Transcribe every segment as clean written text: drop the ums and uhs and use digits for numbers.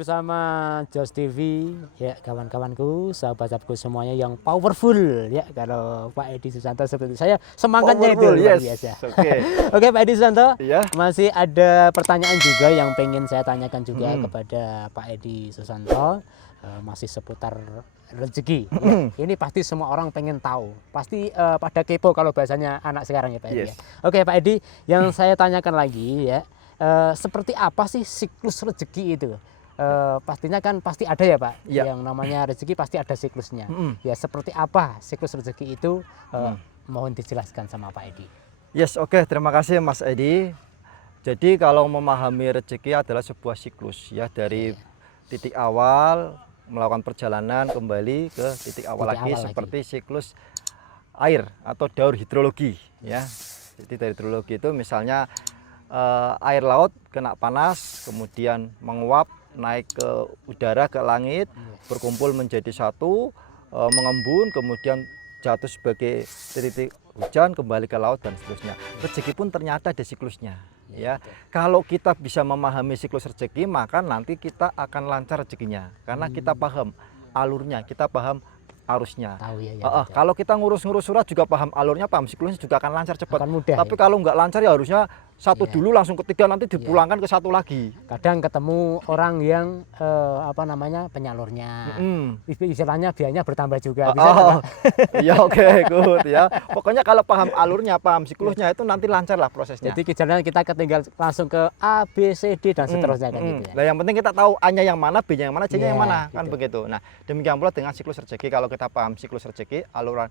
bersama Jos TV ya, kawan-kawanku, sahabat-sahabatku semuanya yang powerful ya. Kalau Pak Edi Susanto seperti saya, semangatnya Powerful, itu luar yes. biasa. Oke. Oke Pak Edi Susanto, Iya. masih ada pertanyaan juga yang pengen saya tanyakan juga kepada Pak Edi Susanto, masih seputar rezeki. Ya. Ini pasti semua orang pengen tahu, pasti pada kepo kalau bahasanya anak sekarang ya Pak Edi. Yes. Ya. Oke Pak Edi, yang saya tanyakan lagi ya, seperti apa sih siklus rezeki itu? Pastinya kan pasti ada ya Pak, Ya. yang namanya rezeki pasti ada siklusnya. Ya seperti apa siklus rezeki itu? Mohon dijelaskan sama Pak Edi. Yes, oke. Terima kasih Mas Edi. Jadi kalau memahami rezeki adalah sebuah siklus ya, dari titik awal melakukan perjalanan kembali ke titik awal lagi, seperti siklus air atau daur hidrologi ya. Jadi dari hidrologi itu misalnya air laut kena panas, kemudian menguap naik ke udara, ke langit, berkumpul menjadi satu, mengembun, kemudian jatuh sebagai titik hujan, kembali ke laut dan seterusnya. Rezeki pun ternyata ada siklusnya ya. Kalau kita bisa memahami siklus rezeki, maka nanti kita akan lancar rezekinya karena kita paham alurnya, kita paham arusnya. Tahu ya, Kalau kita ngurus-ngurus surat juga paham alurnya, paham siklusnya, juga akan lancar cepat. Akan mudah, tapi ya? kalau nggak lancar ya harusnya satu dulu langsung ketiga, nanti dipulangkan ke satu lagi. Kadang ketemu orang yang apa namanya, penyalurnya, istilahnya biayanya bertambah juga. Bisa nggak, Pak? Iya, oke, good ya. Pokoknya kalau paham alurnya, paham siklusnya, itu nanti lancar lah prosesnya. Jadi jalan kita ketinggal langsung ke A, B, C, D dan seterusnya kan gitu ya. Nah, yang penting kita tahu A-nya yang mana, B-nya yang mana, C-nya yang mana, kan gitu. begitu. Nah, demikian pula dengan siklus rezeki. Kalau kita paham siklus rezeki, alur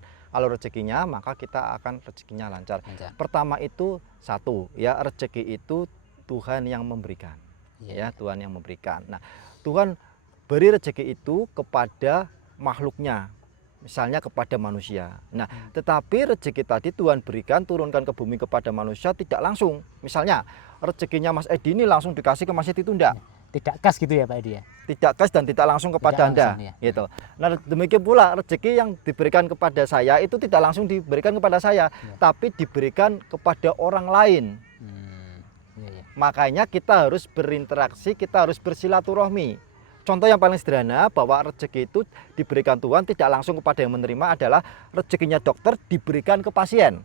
rezekinya, maka kita akan rezekinya lancar. Pertama itu satu, ya, rezeki itu Tuhan yang memberikan. Ya, Tuhan yang memberikan. Nah, Tuhan beri rezeki itu kepada makhluknya. Misalnya kepada manusia. Nah, tetapi rezeki tadi Tuhan berikan, turunkan ke bumi kepada manusia tidak langsung. Misalnya rezekinya Mas Edi ini langsung dikasih ke Mas Edi itu enggak. Tidak kas gitu ya Pak Edi ya? Tidak kas dan tidak langsung kepada Anda, ya. gitu. Nah, demikian pula rezeki yang diberikan kepada saya itu tidak langsung diberikan kepada saya, tapi diberikan kepada orang lain. Makanya kita harus berinteraksi, kita harus bersilaturahmi. Contoh yang paling sederhana bahwa rezeki itu diberikan Tuhan tidak langsung kepada yang menerima adalah rezekinya dokter diberikan ke pasien.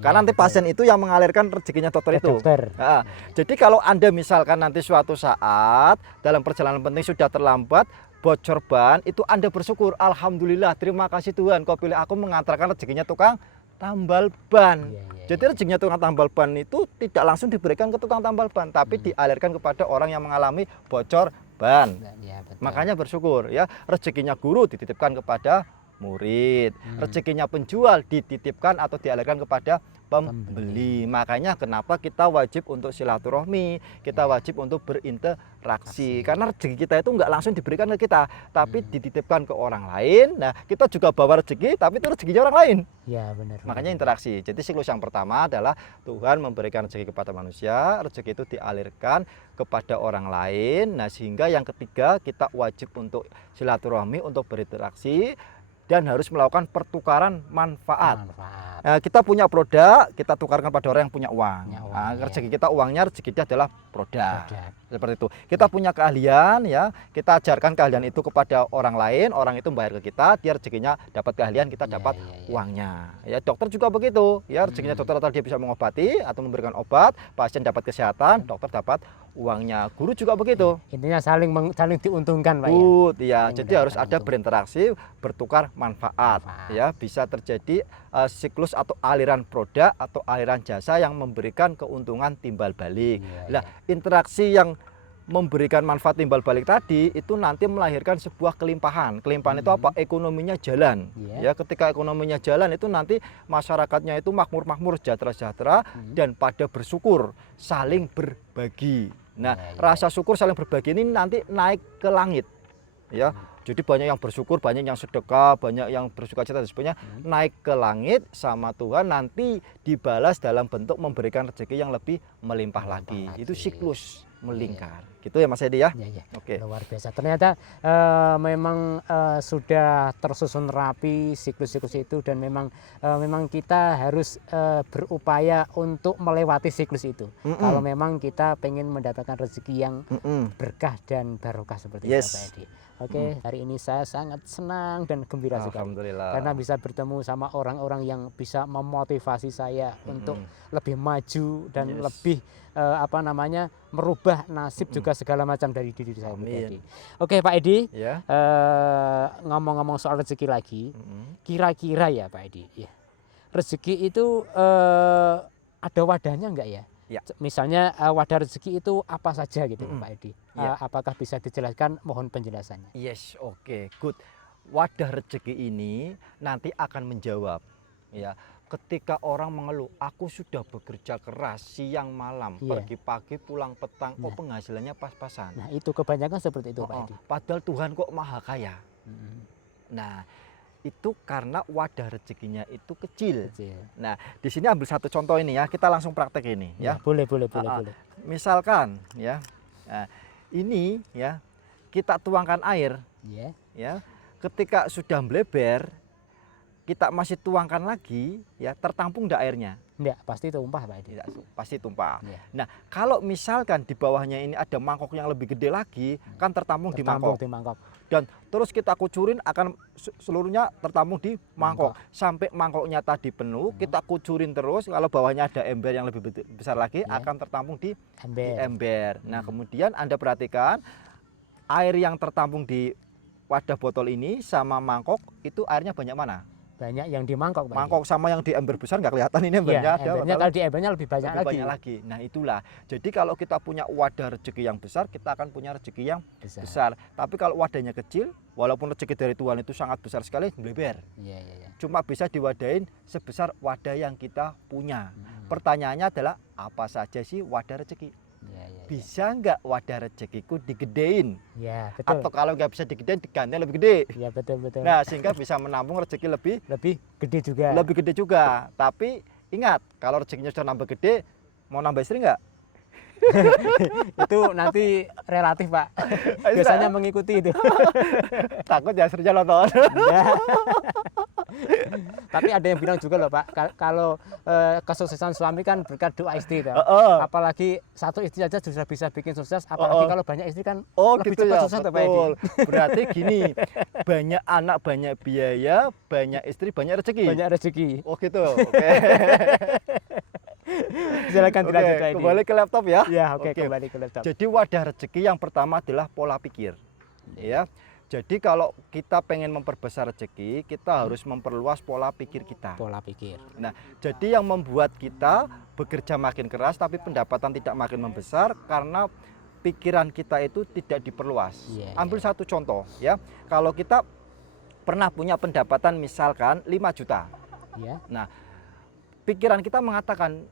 Karena nanti pasien itu yang mengalirkan rezekinya dokter itu. Nah, jadi kalau Anda misalkan nanti suatu saat dalam perjalanan penting sudah terlambat, bocor ban, itu Anda bersyukur, alhamdulillah, terima kasih Tuhan, kau pilih aku mengantarkan rezekinya tukang tambal ban. Jadi rezekinya tukang tambal ban itu tidak langsung diberikan ke tukang tambal ban, tapi dialirkan kepada orang yang mengalami bocor ban. Makanya bersyukur ya, rezekinya guru dititipkan kepada murid, rezekinya penjual dititipkan atau dialirkan kepada pembeli. Makanya kenapa kita wajib untuk silaturahmi, kita wajib untuk berinteraksi, karena rezeki kita itu nggak langsung diberikan ke kita, tapi dititipkan ke orang lain. Nah, kita juga bawa rezeki, tapi itu rezekinya orang lain. Ya, benar. Makanya interaksi. Jadi siklus yang pertama adalah Tuhan memberikan rezeki kepada manusia, rezeki itu dialirkan kepada orang lain. Nah, sehingga yang ketiga kita wajib untuk silaturahmi, untuk berinteraksi, dan harus melakukan pertukaran manfaat. Nah, kita punya produk, kita tukarkan pada orang yang punya uang. Nah, rezeki kita uangnya, rezeki dia adalah produk. Seperti itu. Kita punya keahlian ya, kita ajarkan keahlian itu kepada orang lain, orang itu membayar ke kita, dia rezekinya dapat keahlian, kita dapat uangnya. Ya, dokter juga begitu. Ya, rezekinya dokter atau dia bisa mengobati atau memberikan obat, pasien dapat kesehatan, dokter dapat uangnya. Guru juga begitu. Intinya saling diuntungkan Pak ya. Jadi harus ada berinteraksi, bertukar manfaat. Ya, bisa terjadi siklus atau aliran produk atau aliran jasa yang memberikan keuntungan timbal balik. Nah, interaksi yang memberikan manfaat timbal balik tadi itu nanti melahirkan sebuah kelimpahan. Kelimpahan itu apa? Ekonominya jalan. Ya, ketika ekonominya jalan itu nanti masyarakatnya itu makmur-makmur, sejahtera-sejahtera dan pada bersyukur, saling berbagi. Nah, rasa syukur saling berbagi ini nanti naik ke langit. Ya. Jadi banyak yang bersyukur, banyak yang sedekah, banyak yang bersukacita dan sebagainya, naik ke langit sama Tuhan, nanti dibalas dalam bentuk memberikan rezeki yang lebih melimpah lagi. Itu siklus. melingkar. Gitu ya Mas Edi ya? Ya, ya. Oke. Luar biasa. Ternyata memang sudah tersusun rapi siklus-siklus itu, dan memang kita harus berupaya untuk melewati siklus itu. Kalau memang kita pengen mendapatkan rezeki yang berkah dan barokah seperti itu Pak Edi. Oke, hari ini saya sangat senang dan gembira sekali Alhamdulillah. karena bisa bertemu sama orang-orang yang bisa memotivasi saya untuk lebih maju dan lebih merubah nasib juga segala macam dari diri saya pribadi. Oke Pak Edi, Ya. ngomong-ngomong soal rezeki lagi, kira-kira ya Pak Edi, ya, rezeki itu ada wadahnya enggak ya? Ya. Misalnya wadah rezeki itu apa saja gitu Pak Edi? Ya. Apakah bisa dijelaskan? Mohon penjelasannya. Yes, oke, good. Wadah rezeki ini nanti akan menjawab, ya. Ketika orang mengeluh, aku sudah bekerja keras siang malam, pergi pagi pulang petang, kok penghasilannya pas-pasan. Nah itu kebanyakan seperti itu Pak Edi. Padahal Tuhan kok maha kaya. Nah itu karena wadah rezekinya itu kecil. Nah di sini ambil satu contoh ini ya, kita langsung praktek ini ya. Boleh. Misalkan ya, nah, ini ya kita tuangkan air, ya. Ketika sudah melebar, kita masih tuangkan lagi, ya tertampung enggak airnya? Enggak, pasti tumpah Pak Edi. Tidak, pasti tumpah. Nah, kalau misalkan di bawahnya ini ada mangkok yang lebih gede lagi, kan tertampung di mangkok. Dan terus kita kucurin akan seluruhnya tertampung di mangkok. Sampai mangkoknya tadi penuh, kita kucurin terus. Kalau bawahnya ada ember yang lebih besar lagi, akan tertampung di ember. Nah, kemudian Anda perhatikan air yang tertampung di wadah botol ini sama mangkok itu airnya banyak mana? Banyak yang di mangkok Pak. Mangkok sama yang di ember besar nggak kelihatan ini embernya. Kalau di embernya lebih banyak lagi. Nah itulah. Jadi kalau kita punya wadah rezeki yang besar, kita akan punya rezeki yang besar. Tapi kalau wadahnya kecil, walaupun rezeki dari Tuhan itu sangat besar sekali, melebar. Cuma bisa diwadahin sebesar wadah yang kita punya. Pertanyaannya adalah apa saja sih wadah rezeki? Bisa nggak wadah rezekiku digedein? Ya, betul. Atau kalau nggak bisa digedein, diganti lebih gede. Ya, betul. Nah, sehingga bisa menampung rezeki lebih gede juga. Lebih gede juga. Tapi ingat, kalau rezekinya sudah nambah gede, mau nambah istri nggak? Itu nanti relatif Pak. Biasanya mengikuti itu. Takut ya istrinya nonton. Tapi ada yang bilang juga loh Pak, kalau kesuksesan suami kan berkat doa istri toh. Apalagi satu istri aja sudah bisa bikin sukses, apalagi kalau banyak istri kan lebih gitu cepat ya, sukses Pak Edi. Berarti gini, banyak anak banyak biaya, banyak istri banyak rezeki. Oh gitu. Oke. Silakan dilanjut Pak Edi. Kembali ke laptop ya. Oke. Kembali ke laptop. Jadi wadah rezeki yang pertama adalah pola pikir. Ya. Jadi kalau kita pengen memperbesar rezeki, kita harus memperluas pola pikir kita. Nah, jadi yang membuat kita bekerja makin keras tapi pendapatan tidak makin membesar karena pikiran kita itu tidak diperluas. Ambil satu contoh ya. Kalau kita pernah punya pendapatan misalkan 5 juta. Nah, pikiran kita mengatakan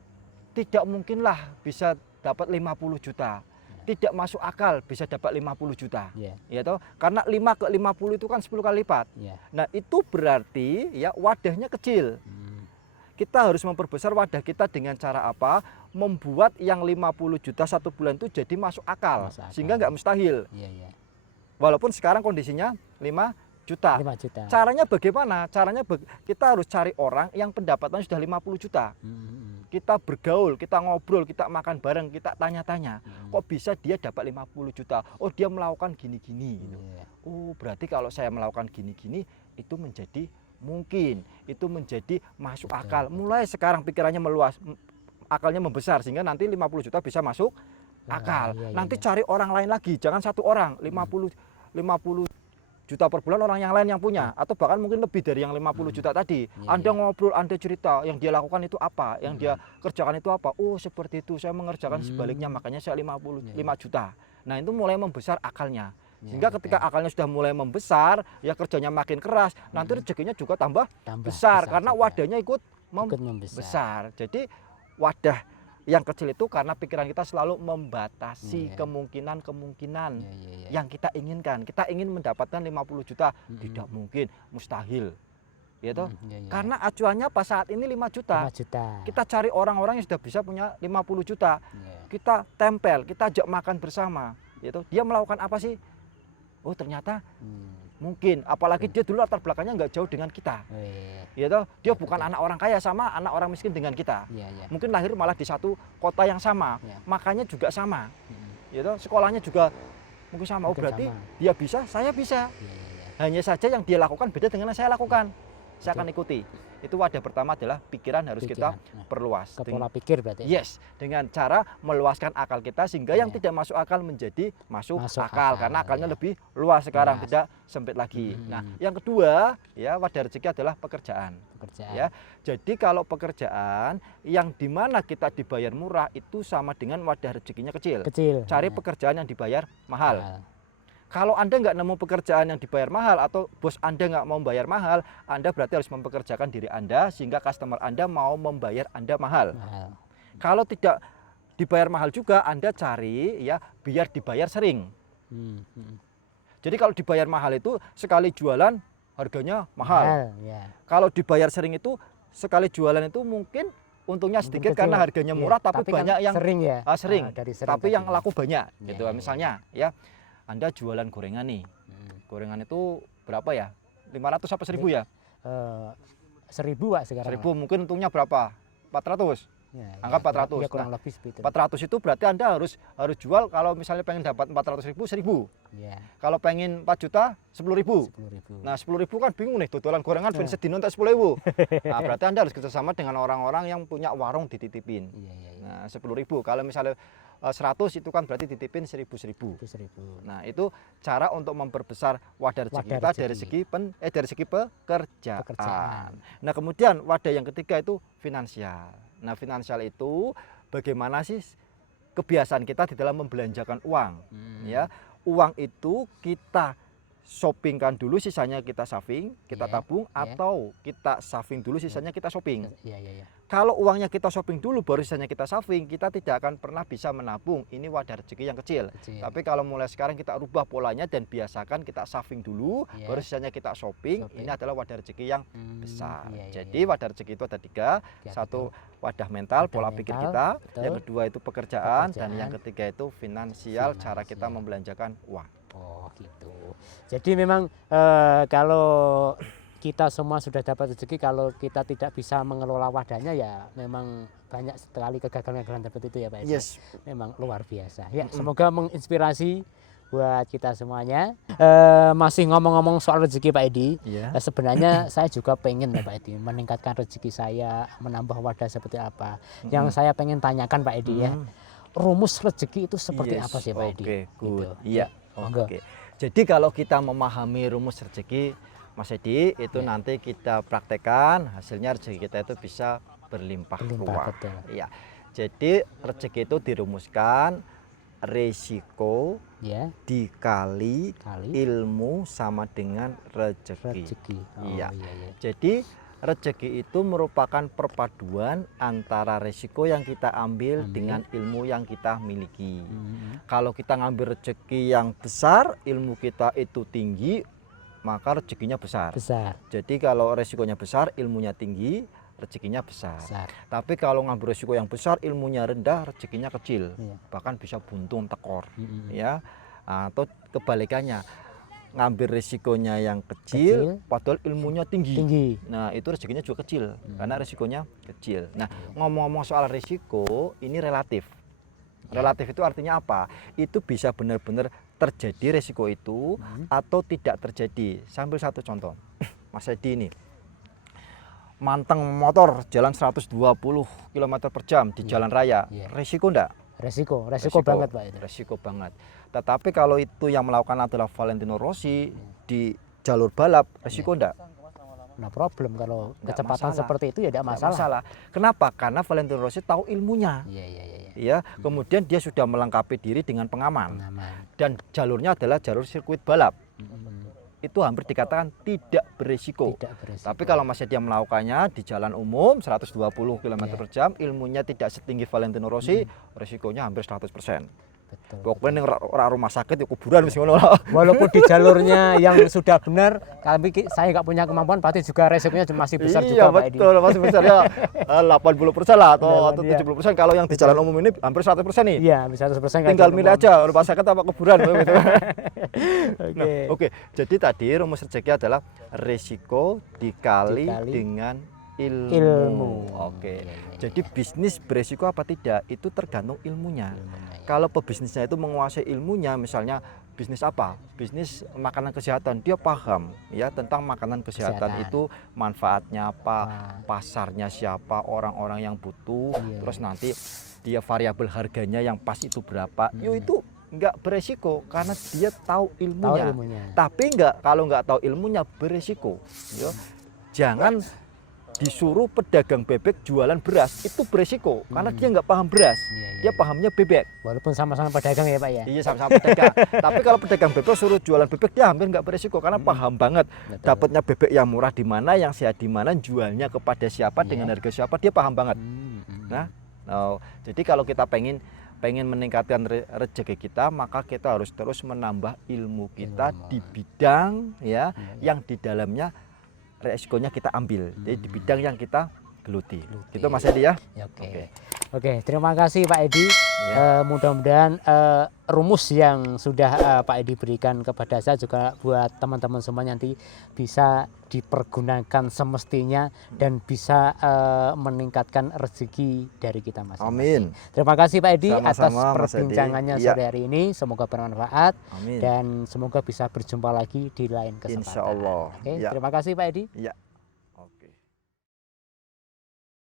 tidak mungkinlah bisa dapat 50 juta. Tidak masuk akal bisa dapat 50 juta. Ya toh? Karena 5 ke 50 itu kan 10 kali lipat. Nah, itu berarti ya wadahnya kecil. Kita harus memperbesar wadah kita dengan cara apa? Membuat yang 50 juta satu bulan itu jadi masuk akal. Sehingga nggak mustahil. Walaupun sekarang kondisinya 5 juta. Caranya bagaimana? Caranya kita harus cari orang yang pendapatannya sudah 50 juta. Kita bergaul, kita ngobrol, kita makan bareng, kita tanya-tanya. Kok bisa dia dapat 50 juta? Oh, dia melakukan gini-gini. Oh, berarti kalau saya melakukan gini-gini itu menjadi mungkin, itu menjadi masuk akal. Mulai sekarang pikirannya meluas, akalnya membesar sehingga nanti 50 juta bisa masuk akal. Nanti cari orang lain lagi, jangan satu orang, 50 juta per bulan orang yang lain yang punya, atau bahkan mungkin lebih dari yang 50 juta tadi. Anda ngobrol, Anda cerita, yang dia lakukan itu apa, yang dia kerjakan itu apa. Oh, seperti itu, saya mengerjakan sebaliknya, makanya saya 5 juta. Nah, itu mulai membesar akalnya. Sehingga ketika akalnya sudah mulai membesar, ya kerjanya makin keras, nanti rezekinya juga tambah besar karena wadahnya ikut membesar. Jadi wadah yang kecil itu karena pikiran kita selalu membatasi kemungkinan-kemungkinan yang kita inginkan. Kita ingin mendapatkan 50 juta, tidak mungkin, mustahil. Ya toh? Karena acuannya pas saat ini 5 juta. Kita cari orang-orang yang sudah bisa punya 50 juta. kita tempel, kita ajak makan bersama, gitu. Dia melakukan apa sih? Oh ternyata mungkin, apalagi dia dulu latar belakangnya nggak jauh dengan kita, gitu. Dia bukan anak orang kaya sama anak orang miskin dengan kita. Mungkin lahir malah di satu kota yang sama, makanya juga sama, gitu. Sekolahnya juga mungkin sama. Oh berarti dia bisa, saya bisa. Hanya saja yang dia lakukan beda dengan yang saya lakukan. Saya akan ikuti. Itu wadah pertama adalah pikiran harus kita perluas. Ke pola pikir berarti. Yes, dengan cara meluaskan akal kita sehingga yang tidak masuk akal menjadi masuk akal karena akalnya lebih luas sekarang, tidak sempit lagi. Nah, yang kedua ya wadah rezeki adalah pekerjaan. Ya. Jadi kalau pekerjaan yang dimana kita dibayar murah itu sama dengan wadah rezekinya kecil. Cari pekerjaan yang dibayar mahal. Kalau Anda nggak nemu pekerjaan yang dibayar mahal atau bos Anda nggak mau bayar mahal, Anda berarti harus mempekerjakan diri Anda sehingga customer Anda mau membayar Anda mahal. Kalau tidak dibayar mahal juga, Anda cari ya biar dibayar sering. Jadi kalau dibayar mahal itu sekali jualan harganya mahal. Kalau dibayar sering itu sekali jualan itu mungkin untungnya sedikit karena harganya murah, tapi banyak yang sering ya. Sering. Tapi yang laku banyak gitu. Misalnya ya Anda jualan gorengan nih, gorengan itu berapa ya? 500 apa 1000 ya? 1000 Pak sekarang. 1000 mungkin untungnya berapa? 400. Anggap 400. Ya, kurang lebih seperti itu. 400 itu berarti Anda harus jual kalau misalnya pengen dapat 400.000, 1000. Kalau pengen 4 juta, 10.000. Nah 10.000 kan bingung nih, tutulan gorengan ben sedino entek 10.000. Nah berarti Anda harus kerjasama dengan orang-orang yang punya warung dititipin. Nah 10.000. Kalau misalnya 100 itu kan berarti titipin 1000. Nah itu cara untuk memperbesar wadah rezeki kita dari segi pekerjaan. Nah kemudian wadah yang ketiga itu finansial. Nah finansial itu bagaimana sih kebiasaan kita di dalam membelanjakan uang. Ya uang itu kita shoppingkan dulu, sisanya kita saving, kita tabung, atau kita saving dulu, sisanya kita shopping. Kalau uangnya kita shopping dulu baru sisanya kita saving, kita tidak akan pernah bisa menabung. Ini wadah rezeki yang kecil. Tapi kalau mulai sekarang kita rubah polanya dan biasakan kita saving dulu, baru sisanya kita shopping. Ini adalah wadah rezeki yang besar. Jadi wadah rezeki itu ada 3. Satu wadah mental, pola pikir kita. Yang kedua itu pekerjaan. Dan yang ketiga itu finansial, cara kita membelanjakan uang. Oh gitu. Jadi memang kalau kita semua sudah dapat rezeki, kalau kita tidak bisa mengelola wadahnya ya memang banyak sekali kegagalan-kegagalan seperti itu ya Pak. Yes. Memang luar biasa. Ya, semoga menginspirasi buat kita semuanya. Masih ngomong-ngomong soal rezeki Pak Edi, sebenarnya saya juga pengen ya Pak Edi meningkatkan rezeki saya, menambah wadah seperti apa. Yang saya pengen tanyakan Pak Edi ya, rumus rezeki itu seperti apa sih Pak Edi? Oke, good. Gitu. Iya. Oke. Jadi kalau kita memahami rumus rezeki Mas Edi itu nanti kita praktekkan, hasilnya rezeki kita itu bisa berlimpah ruah. Iya. Jadi rezeki itu dirumuskan resiko dikali ilmu sama dengan rezeki. Iya. Jadi rezeki itu merupakan perpaduan antara resiko yang kita ambil dengan ilmu yang kita miliki. Kalau kita ngambil rezeki yang besar, ilmu kita itu tinggi, maka rezekinya besar. Jadi kalau resikonya besar, ilmunya tinggi, rezekinya besar. Tapi kalau ngambil resiko yang besar, ilmunya rendah, rezekinya kecil. Bahkan bisa buntung tekor. Ya. Atau kebalikannya, ngambil resikonya yang kecil, padahal ilmunya tinggi. Nah itu rezekinya juga kecil, karena resikonya kecil. Nah ngomong-ngomong soal resiko, ini relatif. Relatif itu artinya apa? Itu bisa benar-benar terjadi resiko itu atau tidak terjadi. Sambil satu contoh, Mas Edi ini manteng motor jalan 120 km per jam di jalan raya, resiko enggak? Resiko banget Pak itu. Resiko banget. Tetapi kalau itu yang melakukan adalah Valentino Rossi di jalur balap, resiko enggak? Nah problem kalau kecepatan seperti itu ya tidak masalah. Kenapa? Karena Valentino Rossi tahu ilmunya. Ya, kemudian dia sudah melengkapi diri dengan pengaman. Dan jalurnya adalah jalur sirkuit balap. Itu hampir dikatakan tidak beresiko. Tapi kalau masih dia melakukannya di jalan umum 120 km per jam, ilmunya tidak setinggi Valentino Rossi, resikonya hampir 100%. Betul. Pokoknya ning ora rumah sakit ya kuburan wis ngono. Walaupun di jalurnya yang sudah benar, tapi saya nggak punya kemampuan, berarti juga resikonya masih besar Iya, juga Pak Edi. betul, masih besar ya. 80% lah atau Iya. 70%. Kalau yang di jalan umum ini hampir 100% nih. Iya, bisa 100% nggak Tinggal ada milih kemampuan. aja rumah sakit apa kuburan gitu. Oke. Nah, oke. Jadi tadi rumus rezeki adalah risiko dikali Dikali dengan ilmu. ilmu. Oke. Iya, iya, Jadi bisnis beresiko apa tidak itu tergantung ilmunya. Ilmunya, ya. Kalau pebisnisnya itu menguasai ilmunya, misalnya bisnis apa? Bisnis makanan kesehatan, dia paham ya tentang makanan kesehatan Kesehatan. itu manfaatnya apa, Nah, pasarnya siapa, orang-orang yang butuh, Iya, terus iya. nanti dia variabel harganya yang pas itu berapa. Yo itu nggak beresiko karena dia tahu tahu ilmunya. ilmunya. Tapi kalau nggak tahu ilmunya beresiko. Yo. Jangan disuruh pedagang bebek jualan beras, itu beresiko karena dia nggak paham beras. Iya, iya, Dia iya. pahamnya bebek. Walaupun sama-sama pedagang ya Pak ya. Iya, sama-sama pedagang. Tapi kalau pedagang bebek suruh jualan bebek, dia hampir nggak beresiko karena paham banget Betul. dapatnya bebek yang murah di mana, yang sehat di mana, jualnya kepada siapa, Iya. dengan harga siapa, dia paham banget. Hmm. Nah, jadi kalau kita pengen meningkatkan rezeki kita, maka kita harus terus menambah ilmu kita Ilmu. di bidang ya Iya. yang di dalamnya resikonya kita ambil. Jadi di bidang yang kita geluti. Geluti. Gitu Mas Edi ya. Ya, oke. Oke. Oke, terima kasih Pak Edi. Ya. Mudah-mudahan rumus yang sudah Pak Edi berikan kepada saya juga buat teman-teman semua nanti bisa dipergunakan semestinya dan bisa meningkatkan rezeki dari kita masing-masing. Amin. Terima kasih Pak Edi atas Sama-sama, Mas Edi. perbincangannya Iya. sore hari ini. Semoga bermanfaat Amin. dan semoga bisa berjumpa lagi di lain kesempatan. Insya Allah. Oke, Ya. terima kasih Pak Edi. Ya.